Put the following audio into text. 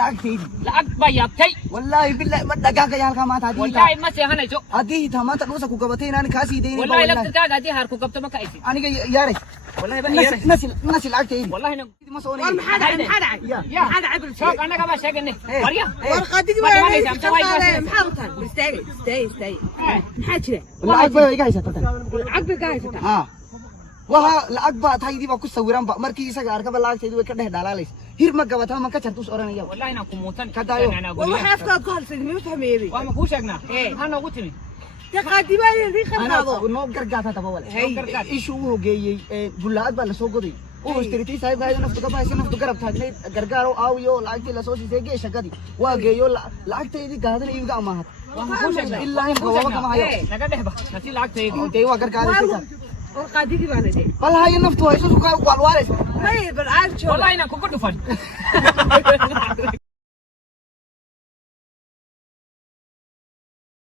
lacagtaydi lacag baa yaabtay wallahi billahi ma dhagaaga yaalka maanta hadii wallahi ma seexanayso hadii ta maanta dhuusa ku gabatay inaan ka sii deynay wallahi laftirkaaga hadii har ku gabto ma ka aysi aniga yaaray wallahi ba nasi lacagtaydi wallahi ma soo war maxaa dhacay ya maxaa dhacay shoog anaga ba sheeganay warya war qadigi maxaa utaan istay maxaa jira lacag bay iga haysata lacag bay ka haysata ha waxa lacag ba taaydi ba ku sawiran ba markii isaga arkaba lacagtaydi way ka dhex dhalaalays hir ma gabata ma ka jartus oranaya wallahi inaan ku muutan kadaayo waxa afka ku halsan ma fahmeeyay waa ma ku sheegnaa hana ugu timi ya qadibaay ri qanaado no gargaata taba wala ishu uu hogeeyay bulaad ba la soo goday oo istirtii saaxiibkaaga naftu ka baaysan naftu garab taagnay gargaaro aawiyo lacagtii la soo siisay geesha gadi waa geeyo lacagtaydi gaadana iiga amaahad waa ma ku sheegnaa ilaa in qawaba kama hayo naga dhexba nasi lacagtaydi oo waa gargaaraysa war qadigi baan idin bal hayo naftu hayso ka walwaalaysa may bal aad wallahi inaan ku dhufan